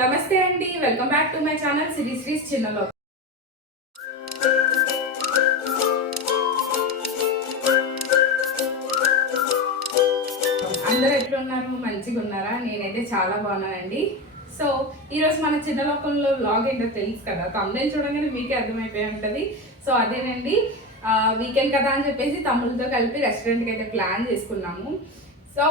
నమస్తే అండి, welcome back to my channel శ్రీస్ చిన్నలో. అందరూ ఎట్లున్నారు? మంచిగా ఉన్నారా? నేనైతే చాలా బాగున్నానండి. సో ఈరోజు మన చిన్నలోకంలో వ్లాగ్ ఏంటో తెలుసు కదా, తమ్ముళ్ళు చూడగానే మీకే అర్థమైపోయి ఉంటుంది. సో అదేనండి, వీకెండ్ కదా అని చెప్పేసి తమ్ముళ్ళతో కలిపి రెస్టారెంట్కి అయితే ప్లాన్ చేసుకున్నాము. సో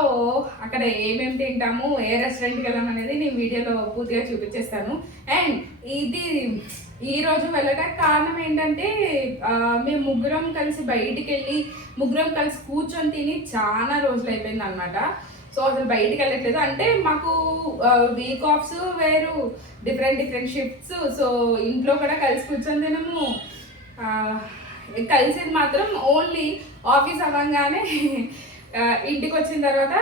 అక్కడ ఏమేమి తింటాము, ఏ రెస్టారెంట్కి వెళ్ళాం అనేది నేను వీడియోలో పూర్తిగా చూపించేస్తాను. అండ్ ఇది ఈరోజు వెళ్ళడానికి కారణం ఏంటంటే, మేము ముగ్గురం కలిసి బయటికి వెళ్ళి ముగ్గురం కలిసి కూర్చొని తిని చాలా రోజులు అయిపోయింది అనమాట. సో అసలు బయటికి వెళ్ళట్లేదు. అంటే మాకు వీక్ ఆఫ్స్ వేరు, డిఫరెంట్ షిఫ్ట్స్. సో ఇంట్లో కూడా కలిసి కూర్చొని తినము. కలిసేది మాత్రం ఓన్లీ ఆఫీస్ అవ్వగానే. ఇంటికి వచ్చిన తర్వాత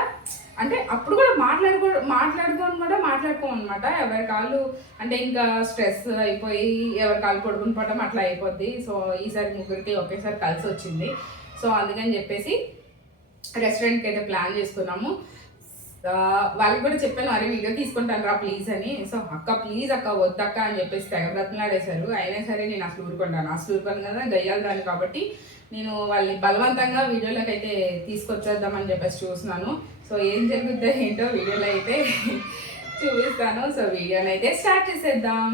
అంటే అప్పుడు కూడా మాట్లాడుకోం అనమాట. ఎవరి కాళ్ళు అంటే ఇంకా స్ట్రెస్ అయిపోయి ఎవరి కాళ్ళు పడుకుని పోవడం అట్లా అయిపోద్ది. సో ఈసారి ముగ్గురికి ఒకేసారి కలిసి వచ్చింది. సో అందుకని చెప్పేసి రెస్టారెంట్కి అయితే ప్లాన్ చేసుకున్నాము. వాళ్ళకి కూడా చెప్పాను, అరే వీడియో తీసుకుంటాను రా ప్లీజ్ అని. సో అక్క ప్లీజ్ అక్క వద్దక్క అని చెప్పేసి తెగ బ్రతలాడేశారు. అయినా సరే నేను అసలు ఊరుకోను కదా, గయ్యాలి దాన్ని. కాబట్టి నేను వాళ్ళని బలవంతంగా వీడియోలోకి అయితే తీసుకొచ్చేద్దామని చెప్పేసి చూస్తున్నాను. సో ఏం జరుగుద్దో ఏంటో వీడియోలో అయితే చూపిస్తాను. సో వీడియోని అయితే స్టార్ట్ చేసేద్దాం.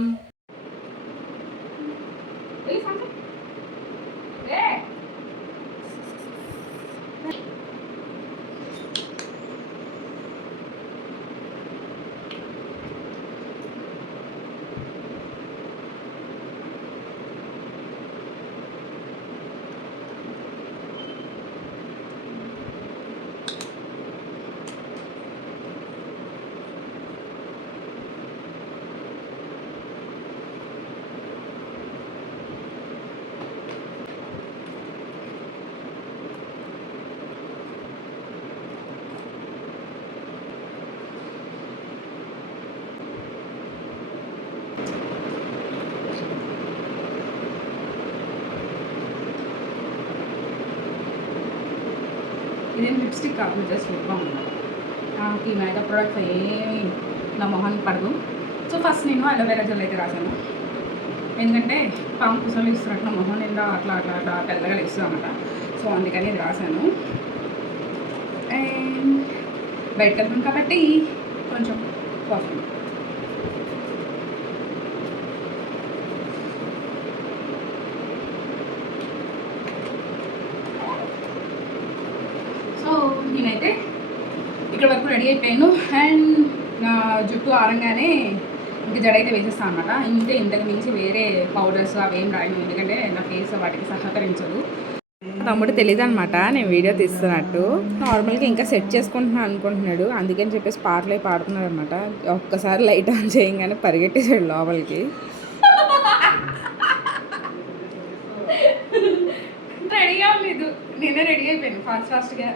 ఇదేం లిప్స్టిక్ కాదు, జస్ట్ లిప్ బామ్. నాకు ఈ మేకప్ ప్రోడక్ట్స్ ఏమి నా మొహానికి పడదు. సో ఫస్ట్ నేను అలోవెరా జెల్ అయితే రాశాను. ఎందుకంటే పాము కుసలు ఇస్తున్నట్టు నా మొహం నిండా అట్లా తెల్లగా ఇస్తుంది అనమాట. సో అందుకని ఇది రాశాను. అండ్ బయటకు వెళ్తాం కాబట్టి కొంచెం పర్ఫ్యూమ్. నేనైతే ఇక్కడ వరకు రెడీ అయిపోయాను. అండ్ నా జుట్టు ఆరంగానే ఇంక జడ అయితే వేసేస్తాను అనమాట. ఇంతకు మించి వేరే పౌడర్స్ అవేం రాయను, ఎందుకంటే నా ఫేస్ వాటికి సహకరించదు. తమ్ముడు తెలియదు అనమాట నేను వీడియో తీస్తున్నట్టు. నార్మల్గా ఇంకా సెట్ చేసుకుంటున్నాను అనుకుంటున్నాడు. అందుకని చెప్పేసి పాటలే పాడుతున్నాడు అనమాట. ఒక్కసారి లైట్ ఆన్ చేయగానే పరిగెట్టేసాడు లోపలికి. రెడీ అవ్వలేదు, నేనే రెడీ అయిపోయాను ఫాస్ట్గా.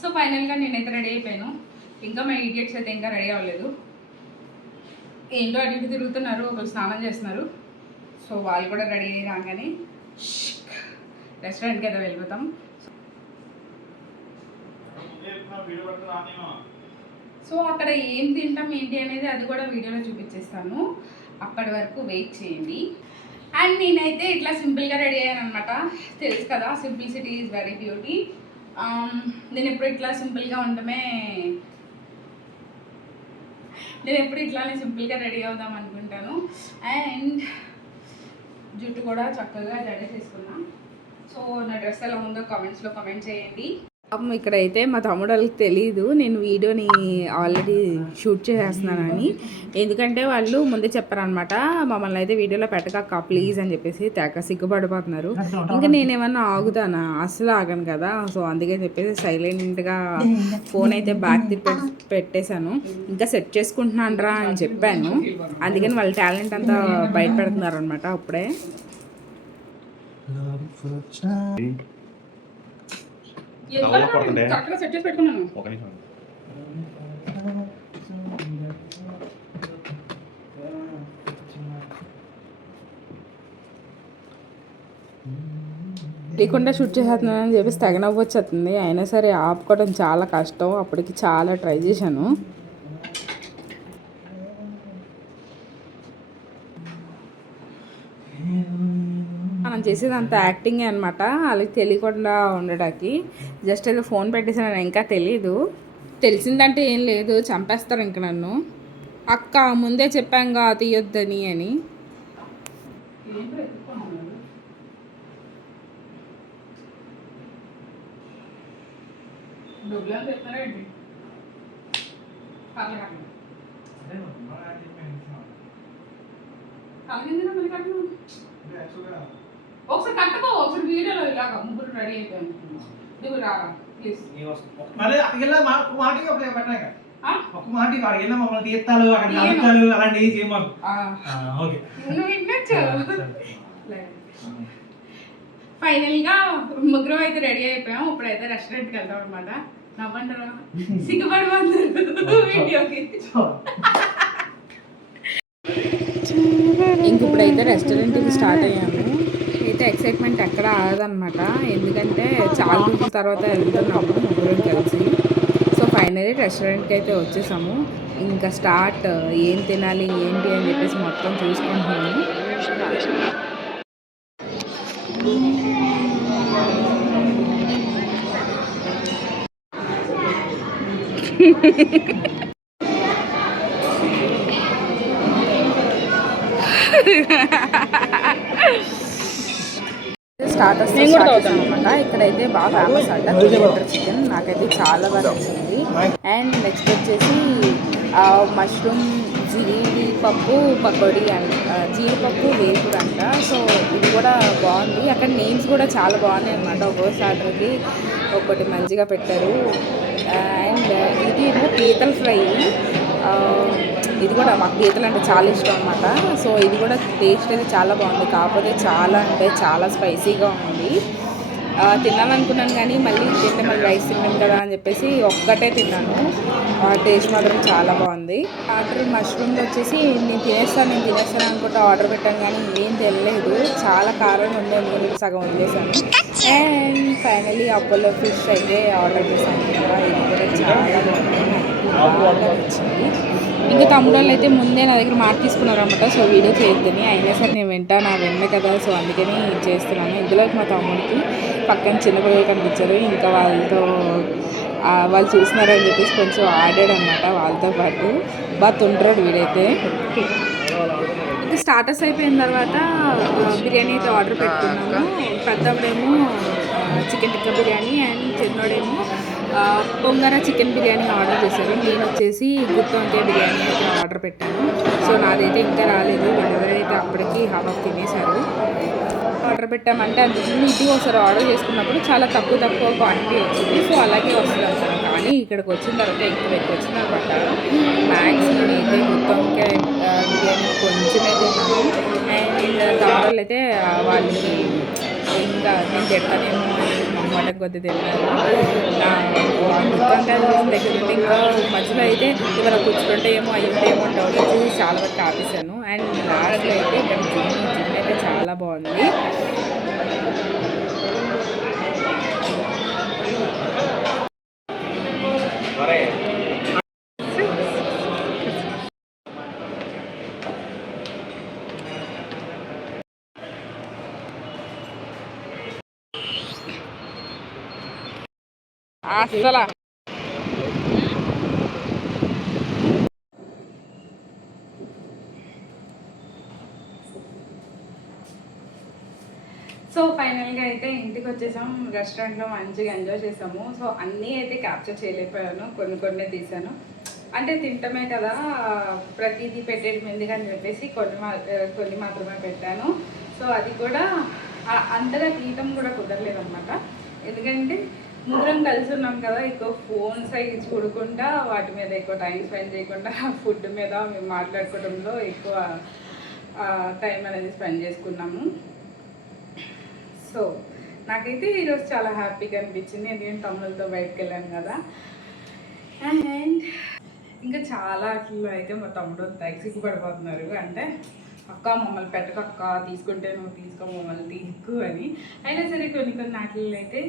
సో ఫైనల్గా నేనైతే రెడీ అయిపోయాను. ఇంకా మా ఈడియట్స్ అయితే ఇంకా రెడీ అవ్వలేదు. ఏంటో అటు ఇటు తిరుగుతున్నారు, ఒకరు స్నానం చేస్తున్నారు. సో వాళ్ళు కూడా రెడీ అయ్యి రాగానే రెస్టారెంట్కి అయితే వెళ్ళిపోతాం. సో అక్కడ ఏం తింటాం ఏంటి అనేది అది కూడా వీడియోలో చూపించేస్తాను. అప్పటి వరకు వెయిట్ చేయండి. అండ్ నేనైతే ఇట్లా సింపుల్గా రెడీ అయ్యాను అనమాట. తెలుసు కదా, సింప్లిసిటీ ఈజ్ వెరీ బ్యూటీ. నేను ఎప్పుడు ఇట్లానే సింపుల్గా రెడీ అవుదాం అనుకుంటాను. అండ్ జుట్టు కూడా చక్కగా జడేసేసుకున్నా. సో నా డ్రెస్ ఎలా ఉందో కామెంట్స్లో కామెంట్ చేయండి. ఇక్కడైతే మా తమ్ముడు వాళ్ళకి తెలీదు నేను వీడియోని ఆల్రెడీ షూట్ చేసేస్తున్నానని. ఎందుకంటే వాళ్ళు ముందే చెప్పారనమాట, మమ్మల్ని అయితే వీడియోలో పెట్టక ప్లీజ్ అని చెప్పేసి తెగ సిగ్గుపడిపోతున్నారు. ఇంకా నేనేమన్నా ఆగుతానా, అస్సలు ఆగను కదా. సో అందుకని చెప్పేసి సైలెంట్గా ఫోన్ అయితే బ్యాక్ పెట్టేశాను. ఇంకా సెట్ చేసుకుంటున్నాను రా అని చెప్పాను. అందుకని వాళ్ళ టాలెంట్ అంతా బయట పెడుతున్నారు అనమాట అప్పుడే. చక్కగా సెట్ చేసి పెట్టుకున్నాను. ఒక నిమిషం. లేకుండా షూట్ చేసేస్తున్నానని చెప్పేసి తెగ నవ్వు వచ్చేస్తుంది. అయినా సరే ఆపుకోవడం చాలా కష్టం. అప్పటికి చాలా ట్రై చేశాను. మనం చేసేది అంత యాక్టింగే అనమాట, వాళ్ళకి తెలియకుండా ఉండడానికి. జస్ట్ ఏదో ఫోన్ పెట్టేసాను, ఇంకా తెలీదు. తెలిసిందంటే ఏం లేదు, చంపేస్తారు ఇంక నన్ను. అక్క ముందే చెప్పాంగా తీయొద్దని అని. ఒకసారి కట్టుకో, ఒకసారి వీడియోలో ఇలాగ ముగ్గురు రెడీ అయిపోయాను. నువ్వు రారా ప్లీజ్. ఫైనల్ గా ముగ్గురం అయితే రెడీ అయిపోయాం. ఇప్పుడైతే రెస్టారెంట్కి వెళ్తాం అనమాట. నవ్వంటారా, సిగ్గుపడమంటారు వీడియోకి. ఇంక ఇప్పుడైతే రెస్టారెంట్కి స్టార్ట్ అయ్యాము. అయితే ఎక్సైట్మెంట్ ఎక్కడ ఆగదనమాట, ఎందుకంటే చాలా రోజుల తర్వాత వెళ్తున్నాము ముగ్గురం కలిసి. సో ఫైనలీ రెస్టారెంట్కి అయితే వచ్చేసాము. ఇంకా స్టార్ట్, ఏం తినాలి ఏంటి అని చెప్పేసి మొత్తం చూసుకుంటున్నాము. స్టార్టర్స్ అనమాట. ఇక్కడైతే బాగా ఫేమస్ అంట బటర్ చికెన్. నాకైతే చాలా బాగా నచ్చింది. అండ్ నెక్స్ట్ వచ్చేసి మష్రూమ్ జీడిపప్పు పకోడీ అంట, జీడిపప్పు వేపుడు అంట. సో ఇది కూడా బాగుంది. అక్కడ నేమ్స్ కూడా చాలా బాగున్నాయి అనమాట. ఒక్కో స్టార్టర్కి ఒకటి మంచిగా పెట్టారు. అండ్ ఇది ఏమో పీతల ఫ్రై. ఇది కూడా మాకు పీతలు అంటే చాలా ఇష్టం అనమాట. సో ఇది కూడా టేస్ట్ అయితే చాలా బాగుంది. కాకపోతే చాలా అంటే చాలా స్పైసీగా ఉంది. తిన్నామనుకున్నాను కానీ మళ్ళీ తింటే మళ్ళీ రైస్ తిన్నాను కదా అని చెప్పేసి ఒక్కటే తిన్నాను. టేస్ట్ మాత్రం చాలా బాగుంది. ఆర్డర్ మష్రూమ్లో వచ్చేసి నేను తినేస్తాను అనుకుంటా ఆర్డర్ పెట్టాను, కానీ ఏం తెలియలేదు. చాలా కారం ఉంది, ఎందుకంటే సగం వదిలేసాను. అండ్ ఫైనలీ అపోలో ఫిష్ అయితే ఆర్డర్ చేశాను కదా. ఇది కూడా చాలా బాగుంది, నాకు బాగా నచ్చింది. ఇంకా తమ్ముడు వాళ్ళు అయితే ముందే నా దగ్గర మాట తీసుకున్నారు అనమాట. సో వీడియో చేయొద్దని, అయినా సరే నేను నా వెన్న కదా, సో అందుకని చేస్తున్నాను. ఇందులోకి మా తమ్ముడికి పక్కన చిన్నపిల్లలు కనిపించారు. ఇంకా వాళ్ళతో వాళ్ళు చూస్తున్నారని చెప్పేసి కొంచెం ఆడాడు అనమాట వాళ్ళతో పాటు. బాగా తుండ్రాడు వీడైతే. ఇంకా స్టార్టర్స్ అయిపోయిన తర్వాత బిర్యానీ అయితే ఆర్డర్ పెట్టుకున్నాము. పెద్దవాడేమో చికెన్ టిక్కా బిర్యానీ అండ్ చిన్నోడేమో బొంగారా చికెన్ బిర్యానీ ఆర్డర్ చేశారు. నేను వచ్చేసి గుత్తి వంకాయ బిర్యానీ అయితే ఆర్డర్ పెట్టాను. సో నాదైతే ఇంకా రాలేదు. ఎవరైతే అప్పటికి హాఫ్ ఆఫ్ తినేశారు. ఆర్డర్ పెట్టామంటే అందుకు ఇంటికి ఒకసారి ఆర్డర్ చేసుకున్నప్పుడు చాలా తక్కువ క్వాంటిటీ వచ్చింది. సో అలాగే వస్తుంది అంటారు. కానీ ఇక్కడికి వచ్చిన తర్వాత ఎక్కువ వచ్చింది అనమాట. మ్యాక్స్ నేనైతే గుత్తి వంకాయ బిర్యానీ కొంచెమే తిన్నాను. అండ్ తమ్ముళ్ళు అయితే వాళ్ళకి ఇంకా నేను తిడతానేమో మాట కొద్ది తిన్నారు. నా గుత్తంకాయ దగ్గర ఉంటే ఇంకా మధ్యలో అయితే ఇవాళ కూర్చుంటే ఏమో అయ్యింటేమో డౌట్ వచ్చేసి చాలా వరకు ఆపేసాను. అండ్ లాస్ట్లో అయితే ఇక్కడ జిమ్ అయితే చాలా బాగుంది. అసలా సో ఫైనల్గా అయితే ఇంటికి వచ్చేసాం. రెస్టారెంట్లో మంచిగా ఎంజాయ్ చేసాము. సో అన్నీ అయితే క్యాప్చర్ చేయలేకపోయాను, కొన్ని తీసాను. అంటే తింటమే కదా, ప్రతిదీ పెట్టేది ఎందుకని చెప్పేసి కొన్ని మాత్రమే పెట్టాను. సో అది కూడా అంతగా తీయటం కూడా కుదరలేదు అనమాట. ఎందుకంటే ముగ్గురం కలిసి ఉన్నాం కదా, ఎక్కువ ఫోన్ సైజ్ చూడకుండా వాటి మీద ఎక్కువ టైం స్పెండ్ చేయకుండా ఫుడ్ మీద మేము మాట్లాడుకోవడంలో ఎక్కువ టైం అనేది స్పెండ్ చేసుకున్నాము. సో నాకైతే ఈరోజు చాలా హ్యాపీగా అనిపించింది, ఎందుకంటే తమ్ముళ్ళతో బయటకు వెళ్ళాను కదా. అండ్ ఇంకా చాలా అట్లలో అయితే మా తమ్ముడు సిగ్గుపడిపోతున్నారు. అంటే అక్క మమ్మల్ని పెట్టకక్క, తీసుకుంటే నువ్వు తీసుకో, మమ్మల్ని తీసుకో అని. అయినా సరే కొన్ని కొన్ని నాటిల్లో అయితే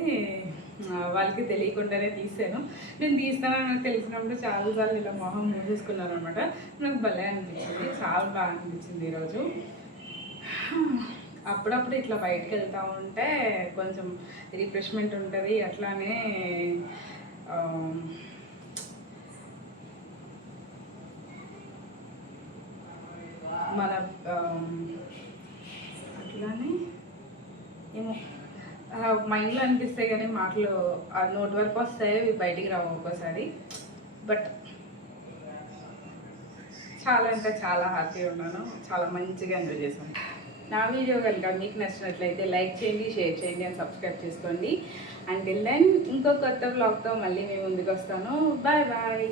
వాళ్ళకి తెలియకుండానే తీసాను. నేను తీస్తానని తెలిసినప్పుడు చాలాసార్లు ఇలా మొహం మూసేసుకున్నాను అనమాట. నాకు భలే అనిపించింది, చాలా బాగా అనిపించింది ఈరోజు. అప్పుడప్పుడు ఇట్లా బయటకు వెళ్తూ ఉంటే కొంచెం రిఫ్రెష్మెంట్ ఉంటుంది. అట్లానే మన అట్లానే ఏమో మైండ్లో అనిపిస్తాయి కానీ మాటలు ఆ నోటి వరకు వస్తాయి, అవి బయటికి రావు ఒక్కోసారి. బట్ చాలా అంటే చాలా హ్యాపీగా ఉన్నాను, చాలా మంచిగా ఎంజాయ్ చేశాను. నా వీడియో కనుక మీకు నచ్చినట్లయితే లైక్ చేయండి, షేర్ చేయండి అండ్ సబ్స్క్రైబ్ చేసుకోండి. అంటిల్ దెన్ ఇంకో కొత్త వ్లాగ్తో మళ్ళీ మేము ముందుకు వస్తాను. Bye bye.